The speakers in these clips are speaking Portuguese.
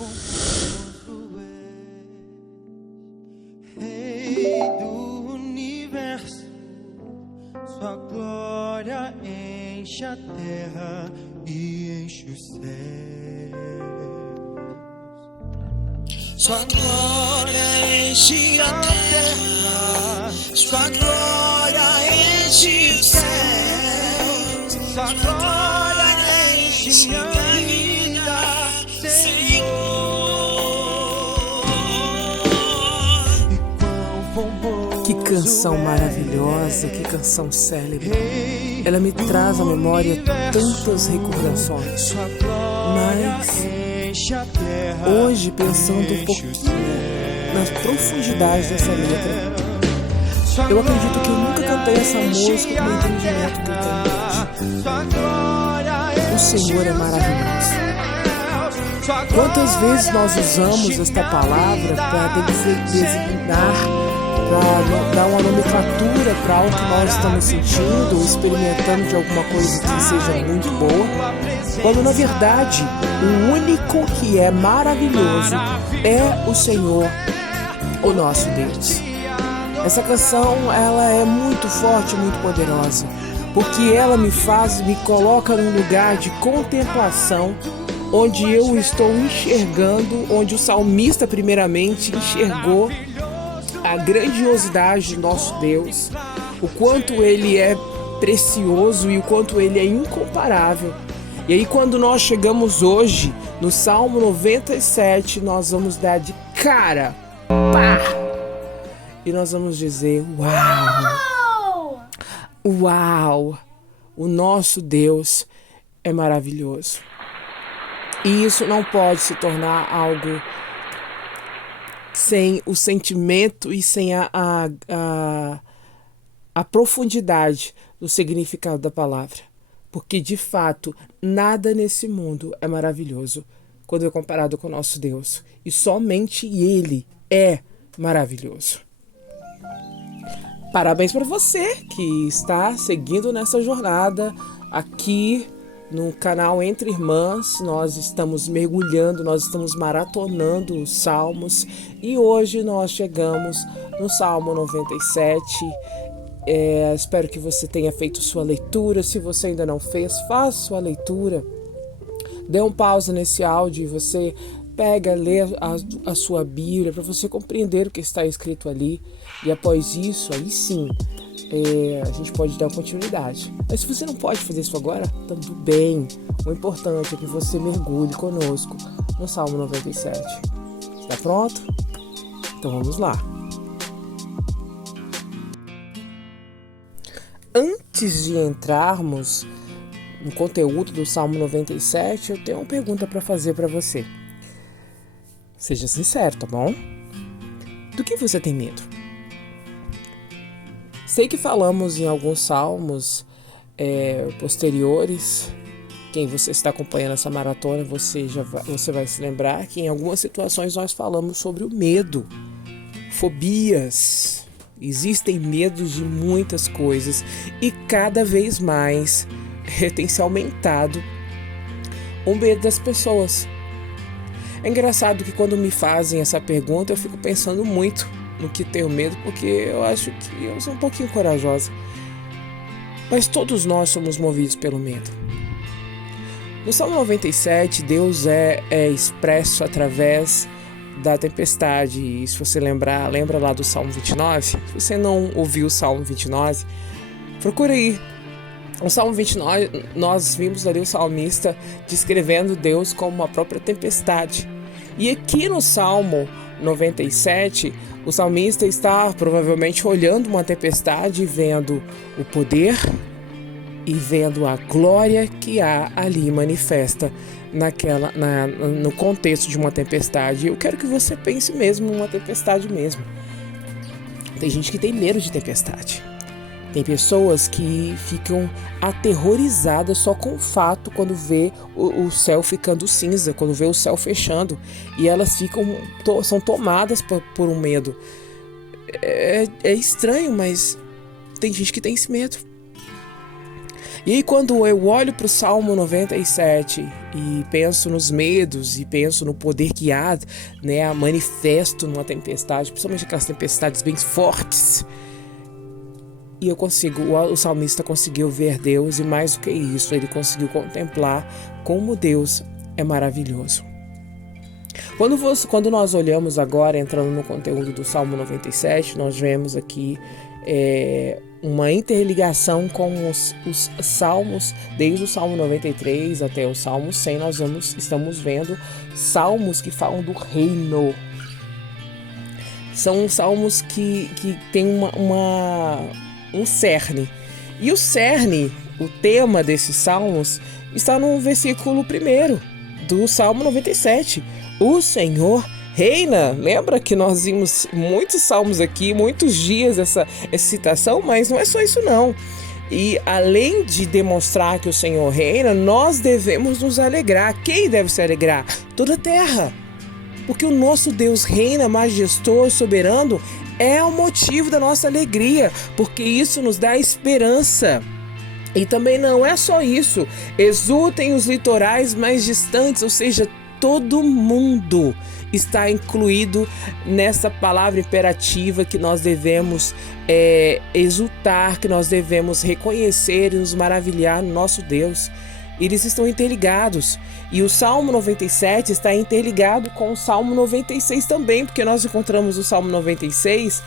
pomposo és, Rei do universo, sua glória enche a terra e enche os céus. Sua glória enche a terra, sua glória enche os céus, Sua glória enche minha vida, Senhor. E quão pomposo Que canção maravilhosa, que canção célebre. Ela me traz à memória tantas recordações. Mas hoje, pensando um pouquinho nas profundidades dessa letra, eu acredito que eu nunca cantei essa música com o entendimento que eu tenho hoje. O Senhor é maravilhoso. Quantas vezes nós usamos esta palavra para designar, para dar uma nomenclatura para algo que nós estamos sentindo ou experimentando de alguma coisa que seja muito boa, quando na verdade o único que é maravilhoso é o Senhor, o nosso Deus. Essa canção, ela é muito forte, muito poderosa, porque ela me coloca num lugar de contemplação, onde eu estou enxergando, onde o salmista primeiramente enxergou a grandiosidade do nosso Deus, o quanto ele é precioso e o quanto ele é incomparável. E aí quando nós chegamos hoje no Salmo 97, nós vamos dar de cara, pá! E nós vamos dizer, uau! Uau! O nosso Deus é maravilhoso. E isso não pode se tornar algo sem o sentimento e sem a profundidade do significado da palavra. Porque, de fato, nada nesse mundo é maravilhoso quando é comparado com o nosso Deus. E somente Ele é maravilhoso. Parabéns para você que está seguindo nessa jornada aqui no canal Entre Irmãs. Nós estamos mergulhando, nós estamos maratonando os salmos e hoje nós chegamos no Salmo 97. Espero que você tenha feito sua leitura. Se você ainda não fez, faça sua leitura. Dê um pausa nesse áudio e você pega, lê a sua Bíblia para você compreender o que está escrito ali. E após isso, aí sim, a gente pode dar continuidade. Mas se você não pode fazer isso agora, tudo bem. O importante é que você mergulhe conosco no Salmo 97. Está pronto? Então vamos lá. Antes de entrarmos no conteúdo do Salmo 97, eu tenho uma pergunta para fazer para você. Seja sincero, tá bom? Do que você tem medo? Sei que falamos em alguns salmos posteriores. Quem você está acompanhando essa maratona, você vai se lembrar que em algumas situações nós falamos sobre o medo, fobias. Existem medos de muitas coisas e cada vez mais tem se aumentado o medo das pessoas. É engraçado que quando me fazem essa pergunta eu fico pensando muito no que tenho medo, porque eu acho que eu sou um pouquinho corajosa. Mas todos nós somos movidos pelo medo. No Salmo 97, Deus é expresso através da tempestade. E se você lembra lá do Salmo 29. Se você não ouviu o Salmo 29, procura aí. No Salmo 29, nós vimos ali o salmista descrevendo Deus como a própria tempestade. E aqui no Salmo 97, o salmista está provavelmente olhando uma tempestade e vendo o poder e vendo a glória que há ali manifesta no contexto de uma tempestade. Eu quero que você pense mesmo numa tempestade mesmo. Tem gente que tem medo de tempestade. Tem pessoas que ficam aterrorizadas só com o fato quando vê o céu ficando cinza, quando vê o céu fechando, e elas são tomadas por um medo. É estranho, mas tem gente que tem esse medo. E aí quando eu olho para o Salmo 97 e penso nos medos e penso no poder que há, né, manifesto numa tempestade, principalmente aquelas tempestades bem fortes, e o salmista conseguiu ver Deus, e mais do que isso, ele conseguiu contemplar como Deus é maravilhoso. Quando nós olhamos agora, entrando no conteúdo do Salmo 97, nós vemos aqui uma interligação com os salmos, desde o Salmo 93 até o Salmo 100, estamos vendo salmos que falam do reino. São salmos que têm um cerne. E o cerne, o tema desses salmos, está no versículo 1 do Salmo 97. O Senhor reina. Lembra que nós vimos muitos salmos aqui, muitos dias essa citação, mas não é só isso não. E além de demonstrar que o Senhor reina, nós devemos nos alegrar. Quem deve se alegrar? Toda a terra. Porque o nosso Deus reina, majestoso, soberano, é o motivo da nossa alegria, porque isso nos dá esperança. E também não é só isso. Exultem os litorais mais distantes, ou seja, todo mundo está incluído nessa palavra imperativa que nós devemos exultar, que nós devemos reconhecer e nos maravilhar no nosso Deus. Eles estão interligados. E o Salmo 97 está interligado com o Salmo 96 também, porque nós encontramos no Salmo 96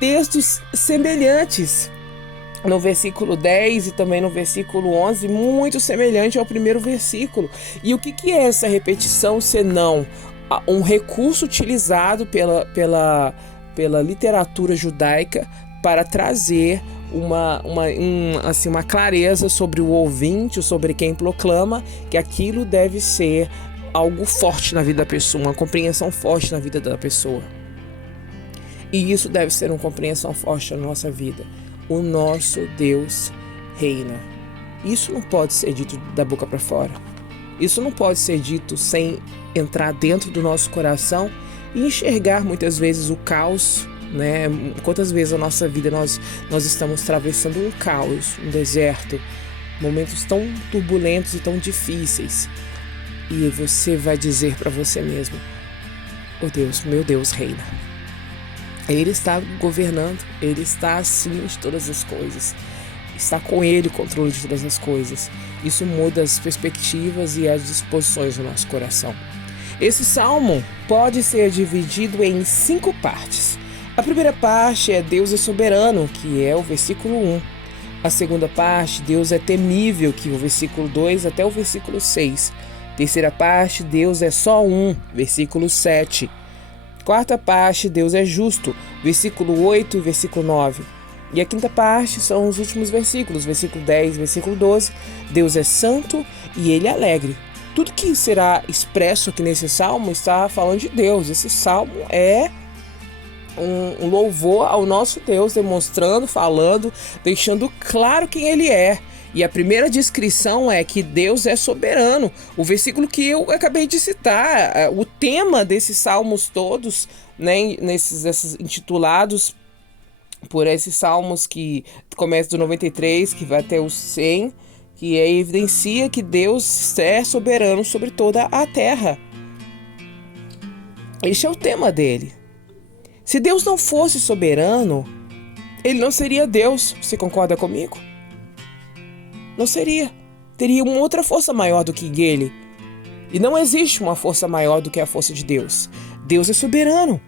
textos semelhantes. No versículo 10 e também no versículo 11, muito semelhante ao primeiro versículo. E o que é essa repetição, senão um recurso utilizado pela literatura judaica para trazer uma clareza sobre o ouvinte, sobre quem proclama, que aquilo deve ser algo forte na vida da pessoa, uma compreensão forte na vida da pessoa. E isso deve ser uma compreensão forte na nossa vida. O nosso Deus reina. Isso não pode ser dito da boca para fora. Isso não pode ser dito sem entrar dentro do nosso coração e enxergar muitas vezes o caos, né? Quantas vezes na nossa vida nós estamos atravessando um caos, um deserto, momentos tão turbulentos e tão difíceis. E você vai dizer para você mesmo: oh Deus, meu Deus reina. Ele está governando, Ele está acima de todas as coisas. Está com Ele o controle de todas as coisas. Isso muda as perspectivas e as disposições do nosso coração. Esse salmo pode ser dividido em 5 partes. A primeira parte é Deus é soberano, que é o versículo 1. A segunda parte, Deus é temível, que é o versículo 2 até o versículo 6. Terceira parte, Deus é só um, versículo 7. Quarta parte, Deus é justo, versículo 8 e versículo 9. E a quinta parte são os últimos versículos, versículo 10 e versículo 12. Deus é santo e Ele é alegre. Tudo que será expresso aqui nesse salmo está falando de Deus. Esse salmo é um louvor ao nosso Deus, demonstrando, falando, deixando claro quem Ele é. E a primeira descrição é que Deus é soberano. O versículo que eu acabei de citar, o tema desses salmos todos, né, esses intitulados por esses salmos que começam do 93, que vai até o 100, que evidencia que Deus é soberano sobre toda a terra. Este é o tema dele. Se Deus não fosse soberano, Ele não seria Deus. Você concorda comigo? Não seria. Teria uma outra força maior do que Ele. E não existe uma força maior do que a força de Deus. Deus é soberano.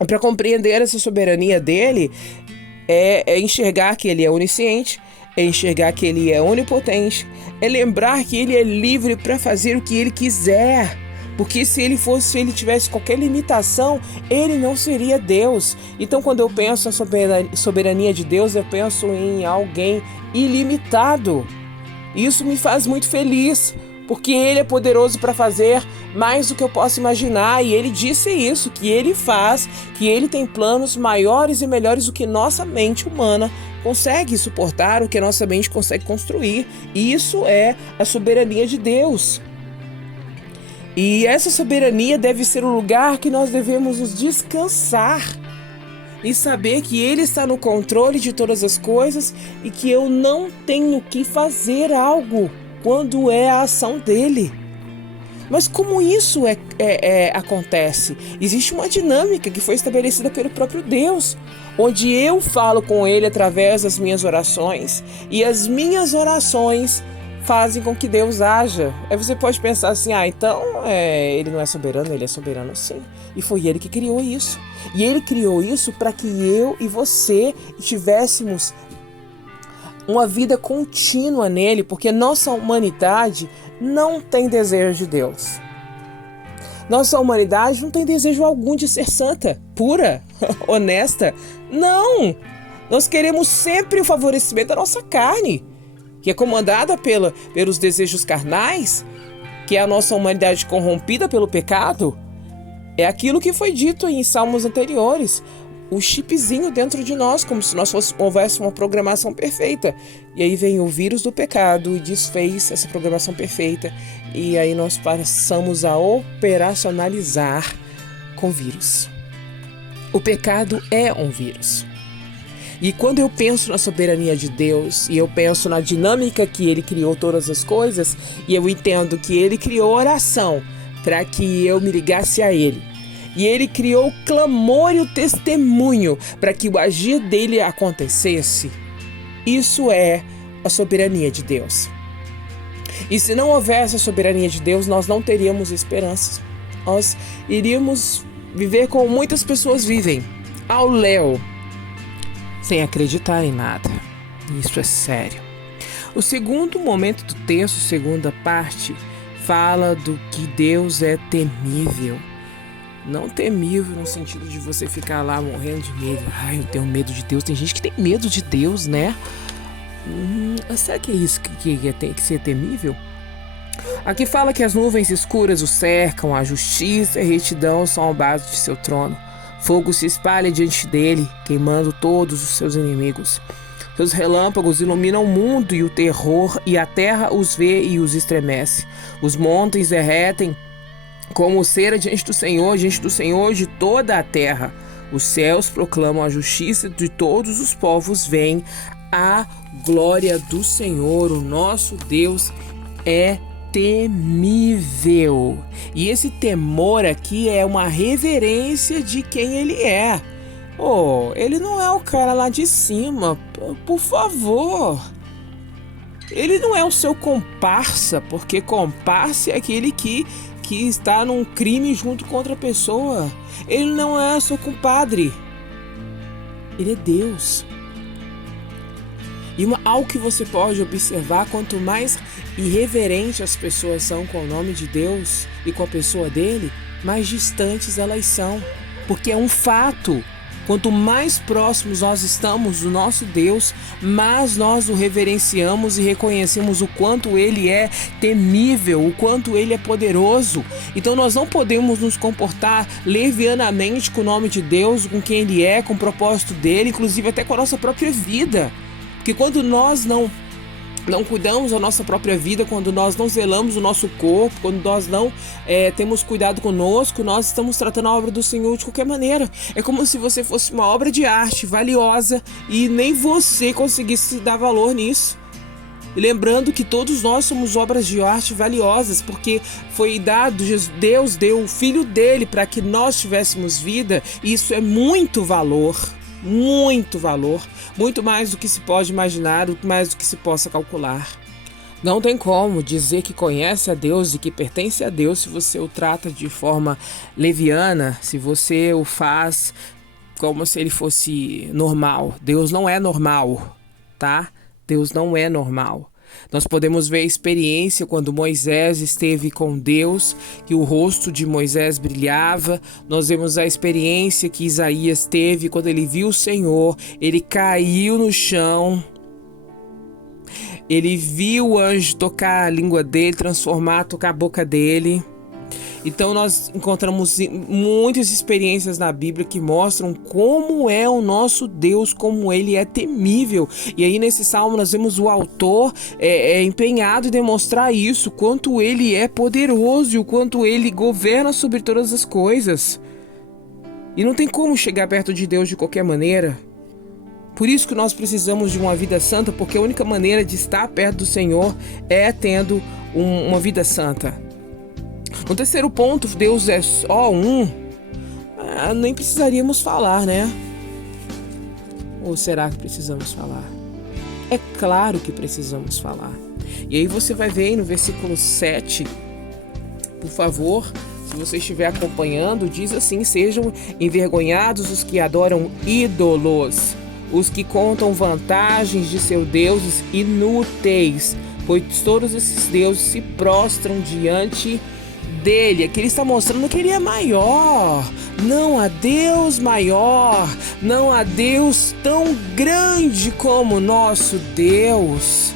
E para compreender essa soberania dele, é enxergar que Ele é onisciente, é enxergar que Ele é onipotente, é lembrar que Ele é livre para fazer o que Ele quiser. Porque se Ele tivesse qualquer limitação, Ele não seria Deus. Então, quando eu penso na soberania de Deus, eu penso em alguém ilimitado. Isso me faz muito feliz, porque Ele é poderoso para fazer mais do que eu posso imaginar. E Ele disse isso, que Ele faz, que Ele tem planos maiores e melhores do que nossa mente humana consegue suportar, o que a nossa mente consegue construir. Isso é a soberania de Deus. E essa soberania deve ser o lugar que nós devemos nos descansar. e saber que Ele está no controle de todas as coisas e que eu não tenho que fazer algo quando é a ação dele. Mas como isso acontece? Existe uma dinâmica que foi estabelecida pelo próprio Deus, onde eu falo com Ele através das minhas orações e as minhas orações fazem com que Deus haja. Aí você pode pensar assim, então Ele não é soberano? Ele é soberano sim. E foi Ele que criou isso. E Ele criou isso para que eu e você tivéssemos uma vida contínua nele, porque nossa humanidade não tem desejo de Deus. Nossa humanidade não tem desejo algum de ser santa, pura, honesta. Não! Nós queremos sempre o favorecimento da nossa carne, que é comandada pelos desejos carnais, que é a nossa humanidade corrompida pelo pecado. É aquilo que foi dito em salmos anteriores. O chipzinho dentro de nós, como se nós houvesse uma programação perfeita. E aí vem o vírus do pecado e desfez essa programação perfeita. E aí nós passamos a operacionalizar com vírus. O pecado é um vírus. E quando eu penso na soberania de Deus, e eu penso na dinâmica que Ele criou todas as coisas, e eu entendo que Ele criou oração para que eu me ligasse a Ele. E Ele criou o clamor e o testemunho para que o agir dele acontecesse. Isso é a soberania de Deus. E se não houvesse a soberania de Deus, nós não teríamos esperança. Nós iríamos viver como muitas pessoas vivem, ao léu, sem acreditar em nada. Isso é sério. O segundo momento do texto, segunda parte, fala do que Deus é temível. Não temível no sentido de você ficar lá morrendo de medo. Ai, eu tenho medo de Deus. Tem gente que tem medo de Deus, né? Será que é isso que tem que ser temível? Aqui fala que as nuvens escuras o cercam, a justiça e a retidão são a base de seu trono. Fogo se espalha diante dele, queimando todos os seus inimigos. Seus relâmpagos iluminam o mundo e o terror, e a terra os vê e os estremece. Os montes derretem como cera diante do Senhor de toda a terra. Os céus proclamam a justiça de todos os povos, vem a glória do Senhor. O nosso Deus é temível. E esse temor aqui é uma reverência de quem Ele é. Ele não é o cara lá de cima, por favor. Ele não é o seu comparsa, porque comparsa é aquele que está num crime junto com outra pessoa. Ele não é seu compadre. Ele é Deus. E algo que você pode observar, quanto mais irreverente as pessoas são com o nome de Deus e com a pessoa dele, mais distantes elas são. Porque é um fato. Quanto mais próximos nós estamos do nosso Deus, mais nós o reverenciamos e reconhecemos o quanto Ele é temível, o quanto Ele é poderoso. Então nós não podemos nos comportar levianamente com o nome de Deus, com quem Ele é, com o propósito dEle, inclusive até com a nossa própria vida. Porque quando nós não cuidamos da nossa própria vida, quando nós não zelamos o nosso corpo, quando nós não temos cuidado conosco, nós estamos tratando a obra do Senhor de qualquer maneira. É como se você fosse uma obra de arte valiosa e nem você conseguisse dar valor nisso. E lembrando que todos nós somos obras de arte valiosas, porque foi dado, Deus deu o Filho dele para que nós tivéssemos vida, e isso é muito valor. Muito valor, muito mais do que se pode imaginar, muito mais do que se possa calcular. Não tem como dizer que conhece a Deus e que pertence a Deus se você o trata de forma leviana, se você o faz como se ele fosse normal. Deus não é normal, tá? Deus não é normal. Nós podemos ver a experiência quando Moisés esteve com Deus, que o rosto de Moisés brilhava. Nós vemos a experiência que Isaías teve quando ele viu o Senhor, ele caiu no chão. Ele viu o anjo tocar a língua dele, tocar a boca dele. Então nós encontramos muitas experiências na Bíblia que mostram como é o nosso Deus, como Ele é temível. E aí nesse salmo nós vemos o autor empenhado em demonstrar isso, quanto Ele é poderoso e o quanto Ele governa sobre todas as coisas. E não tem como chegar perto de Deus de qualquer maneira. Por isso que nós precisamos de uma vida santa, porque a única maneira de estar perto do Senhor é tendo uma vida santa. No terceiro ponto, Deus é só um. Nem precisaríamos falar, né? Ou será que precisamos falar? É claro que precisamos falar. E aí você vai ver aí no versículo 7, por favor, se você estiver acompanhando, diz assim: sejam envergonhados os que adoram ídolos, os que contam vantagens de seus deuses inúteis, pois todos esses deuses se prostram diante dele. Aqui ele está mostrando que ele é maior. Não há Deus maior, não há Deus tão grande como nosso Deus.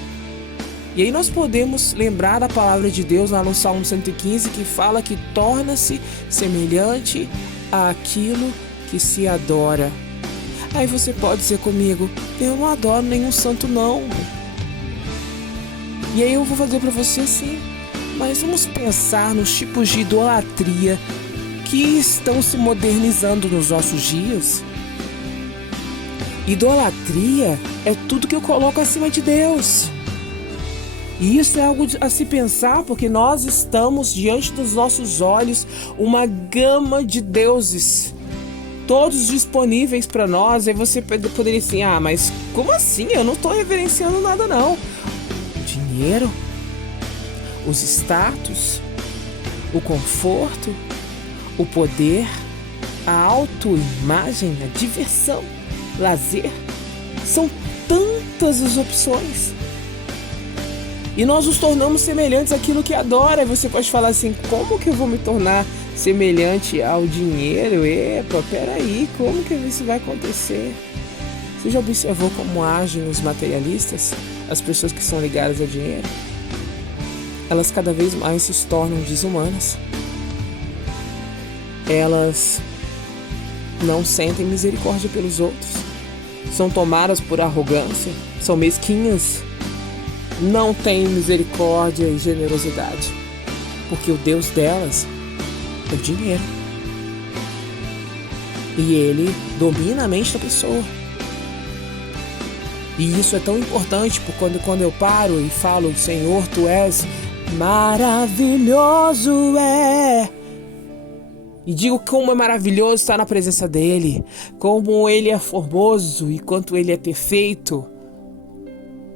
E aí nós podemos lembrar da palavra de Deus lá no Salmo 115, que fala que torna-se semelhante àquilo que se adora. Aí você pode dizer comigo: eu não adoro nenhum santo não. E aí eu vou fazer para você assim: mas vamos pensar nos tipos de idolatria que estão se modernizando nos nossos dias. Idolatria é tudo que eu coloco acima de Deus. E isso é algo a se pensar, porque nós estamos diante dos nossos olhos uma gama de deuses, todos disponíveis para nós. Aí você poderia assim: mas como assim? Eu não estou reverenciando nada não. O dinheiro, os status, o conforto, o poder, a autoimagem, a diversão, lazer, são tantas as opções. E nós nos tornamos semelhantes àquilo que adora. E você pode falar assim: como que eu vou me tornar semelhante ao dinheiro? Epa, peraí, como que isso vai acontecer? Você já observou como agem os materialistas? As pessoas que são ligadas a dinheiro? Elas cada vez mais se tornam desumanas. Elas não sentem misericórdia pelos outros. São tomadas por arrogância, são mesquinhas. Não têm misericórdia e generosidade, porque o Deus delas é o dinheiro. E ele domina a mente da pessoa. E isso é tão importante, porque quando eu paro e falo: Senhor, Tu és maravilhoso, e digo como é maravilhoso estar na presença dele, como ele é formoso e quanto ele é perfeito.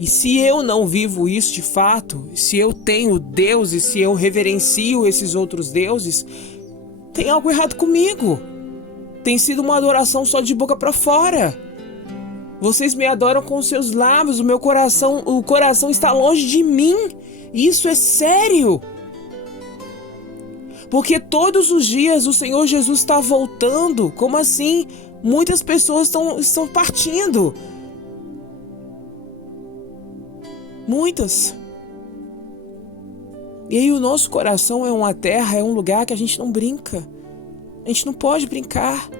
E se eu não vivo isso de fato, se eu tenho Deus e se eu reverencio esses outros deuses, tem algo errado comigo. Tem sido uma adoração só de boca para fora. Vocês me adoram com os seus lábios, o coração está longe de mim. Isso é sério. Porque todos os dias o Senhor Jesus está voltando. Como assim? Muitas pessoas estão partindo. Muitas. E aí o nosso coração é uma terra, é um lugar que a gente não brinca. A gente não pode brincar.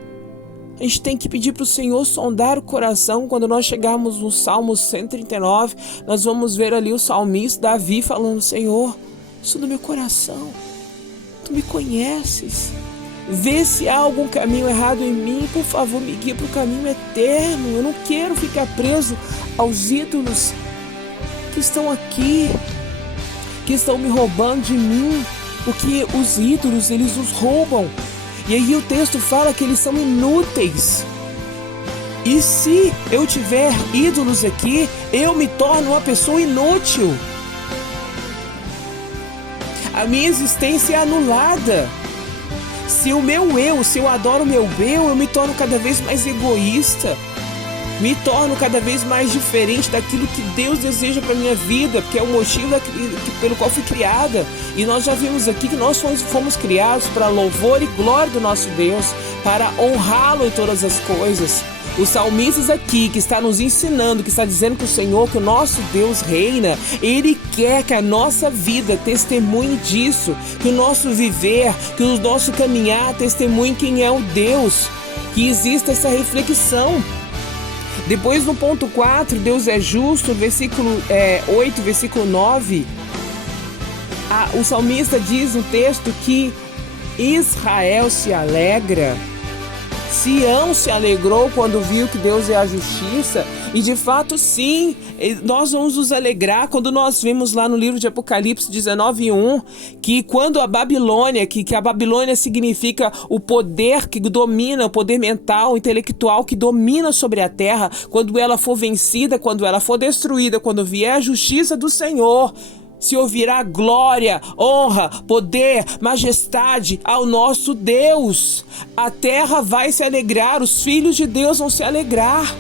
A gente tem que pedir para o Senhor sondar o coração. Quando nós chegarmos no Salmo 139, nós vamos ver ali o salmista Davi falando: Senhor, sonda meu coração. Tu me conheces. Vê se há algum caminho errado em mim. Por favor, me guia para o caminho eterno. Eu não quero ficar preso aos ídolos que estão aqui, que estão me roubando de mim, porque os ídolos, eles nos roubam. E aí o texto fala que eles são inúteis. E se eu tiver ídolos aqui, eu me torno uma pessoa inútil. A minha existência é anulada. Se eu adoro o meu eu me torno cada vez mais egoísta. Me torno cada vez mais diferente daquilo que Deus deseja para minha vida, porque é o motivo pelo qual fui criada. E nós já vimos aqui que nós fomos criados para louvor e glória do nosso Deus, para honrá-lo em todas as coisas. Os salmistas aqui, que está nos ensinando, que está dizendo que o Senhor, que o nosso Deus reina, Ele quer que a nossa vida testemunhe disso, que o nosso viver, que o nosso caminhar testemunhe quem é o Deus, que exista essa reflexão. Depois no ponto 4, Deus é justo, versículo 8, versículo 9, o salmista diz no texto que Israel se alegra. Sião se alegrou quando viu que Deus é a justiça. E de fato sim, nós vamos nos alegrar quando nós vimos lá no livro de Apocalipse 19:1 que quando a Babilônia, que a Babilônia significa o poder que domina, o poder mental, intelectual que domina sobre a terra, quando ela for vencida, quando ela for destruída, quando vier a justiça do Senhor, se ouvirá glória, honra, poder, majestade ao nosso Deus. A terra vai se alegrar, os filhos de Deus vão se alegrar.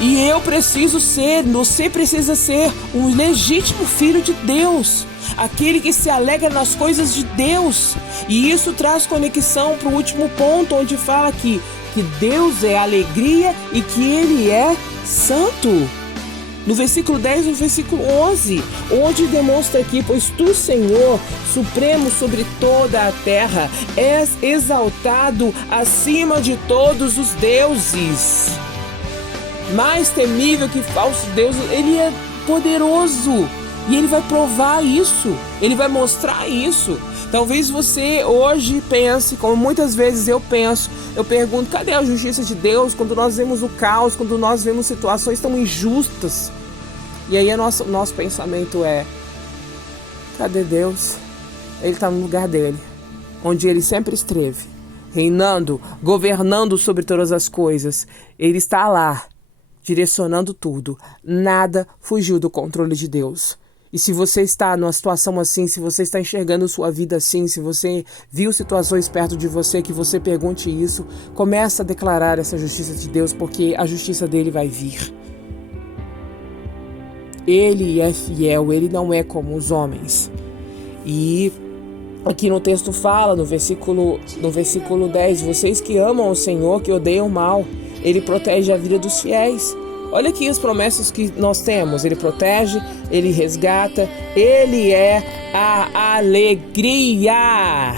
E eu preciso ser, você precisa ser um legítimo filho de Deus, aquele que se alegra nas coisas de Deus. E isso traz conexão para o último ponto, onde fala que Deus é alegria e que Ele é santo. No versículo 10 e no versículo 11, onde demonstra aqui: pois tu, Senhor, supremo sobre toda a terra, és exaltado acima de todos os deuses. Mais temível que falsos deuses, Ele é poderoso e Ele vai provar isso, Ele vai mostrar isso. Talvez você hoje pense, como muitas vezes eu penso, eu pergunto: cadê a justiça de Deus quando nós vemos o caos, quando nós vemos situações tão injustas? E aí nosso pensamento é: cadê Deus? Ele está no lugar dele, onde ele sempre esteve, reinando, governando sobre todas as coisas. Ele está lá, direcionando tudo. Nada fugiu do controle de Deus. E se você está numa situação assim, se você está enxergando sua vida assim, se você viu situações perto de você, que você pergunte isso, começa a declarar essa justiça de Deus, porque a justiça dele vai vir. Ele é fiel, ele não é como os homens. E aqui no texto fala, no versículo 10, vocês que amam o Senhor, que odeiam o mal, ele protege a vida dos fiéis. Olha aqui as promessas que nós temos. Ele protege, ele resgata, ele é a alegria.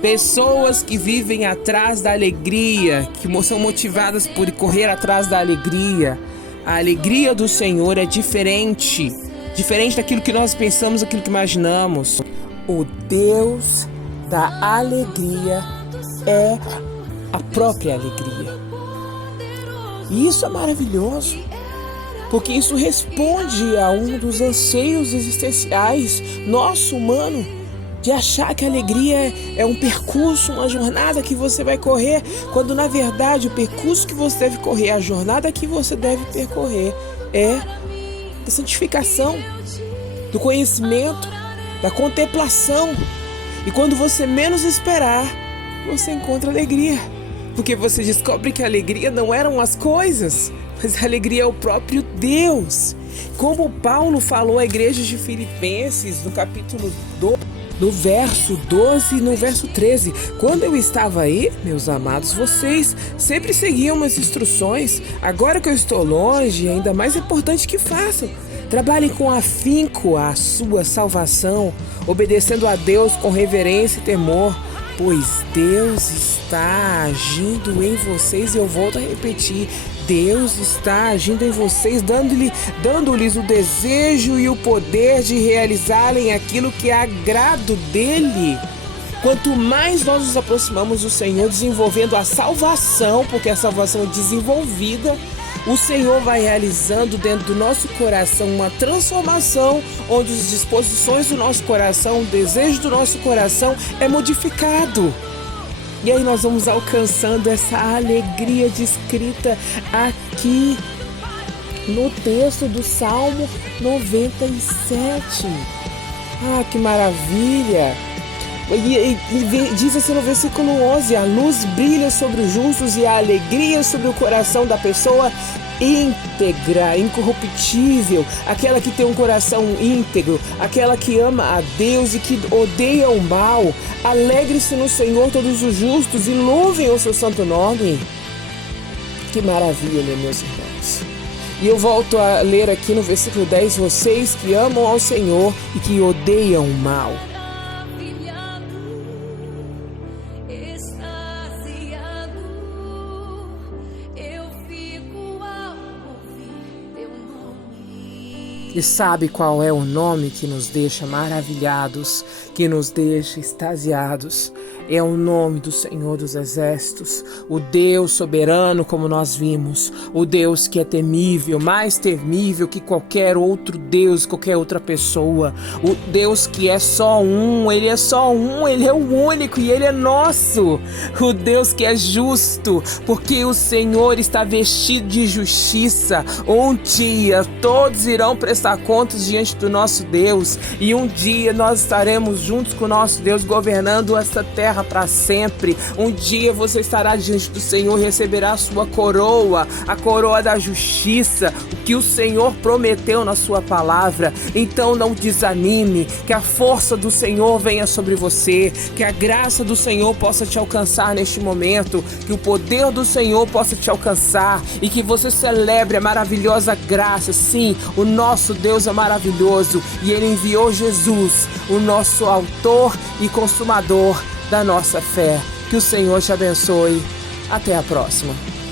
Pessoas que vivem atrás da alegria, que são motivadas por correr atrás da alegria. A alegria do Senhor é diferente daquilo que nós pensamos, daquilo que imaginamos. O Deus da alegria é a própria alegria. E isso é maravilhoso, porque isso responde a um dos anseios existenciais nosso humano, de achar que a alegria é um percurso, uma jornada que você vai correr, quando na verdade o percurso que você deve correr, a jornada que você deve percorrer é da santificação, do conhecimento, da contemplação. E quando você menos esperar, você encontra alegria. Porque você descobre que a alegria não eram as coisas, mas a alegria é o próprio Deus. Como Paulo falou à igreja de Filipenses, no capítulo 2, no verso 12 e no verso 13. Quando eu estava aí, meus amados, vocês sempre seguiam as instruções. Agora que eu estou longe, ainda mais importante que façam. Trabalhem com afinco a sua salvação, obedecendo a Deus com reverência e temor, pois Deus está agindo em vocês. E eu volto a repetir: Deus está agindo em vocês, dando-lhes o desejo e o poder de realizarem aquilo que é agrado dele. Quanto mais nós nos aproximamos do Senhor, desenvolvendo a salvação, porque a salvação é desenvolvida, o Senhor vai realizando dentro do nosso coração uma transformação, onde as disposições do nosso coração, o desejo do nosso coração é modificado. E aí nós vamos alcançando essa alegria descrita aqui no texto do Salmo 97. Ah, que maravilha! E diz assim no versículo 11: a luz brilha sobre os justos e a alegria sobre o coração da pessoa íntegra, incorruptível, aquela que tem um coração íntegro, aquela que ama a Deus e que odeia o mal. Alegre-se no Senhor todos os justos e louvem o seu santo nome. Que maravilha, meus irmãos. E eu volto a ler aqui no versículo 10: vocês que amam ao Senhor e que odeiam o mal. E sabe qual é o nome que nos deixa maravilhados, que nos deixa extasiados? É o nome do Senhor dos Exércitos, o Deus soberano, como nós vimos, o Deus que é temível, mais temível que qualquer outro Deus, qualquer outra pessoa, o Deus que é só um, Ele é só um, Ele é o único e Ele é nosso, o Deus que é justo, porque o Senhor está vestido de justiça. Um dia todos irão prestar contas diante do nosso Deus e um dia nós estaremos juntos com o nosso Deus governando essa terra para sempre. Um dia você estará diante do Senhor e receberá a sua coroa, a coroa da justiça, o que o Senhor prometeu na sua palavra. Então não desanime, que a força do Senhor venha sobre você, que a graça do Senhor possa te alcançar neste momento, que o poder do Senhor possa te alcançar e que você celebre a maravilhosa graça. Sim, o nosso Deus é maravilhoso e Ele enviou Jesus, o nosso autor e consumador da nossa fé. Que o Senhor te abençoe. Até a próxima.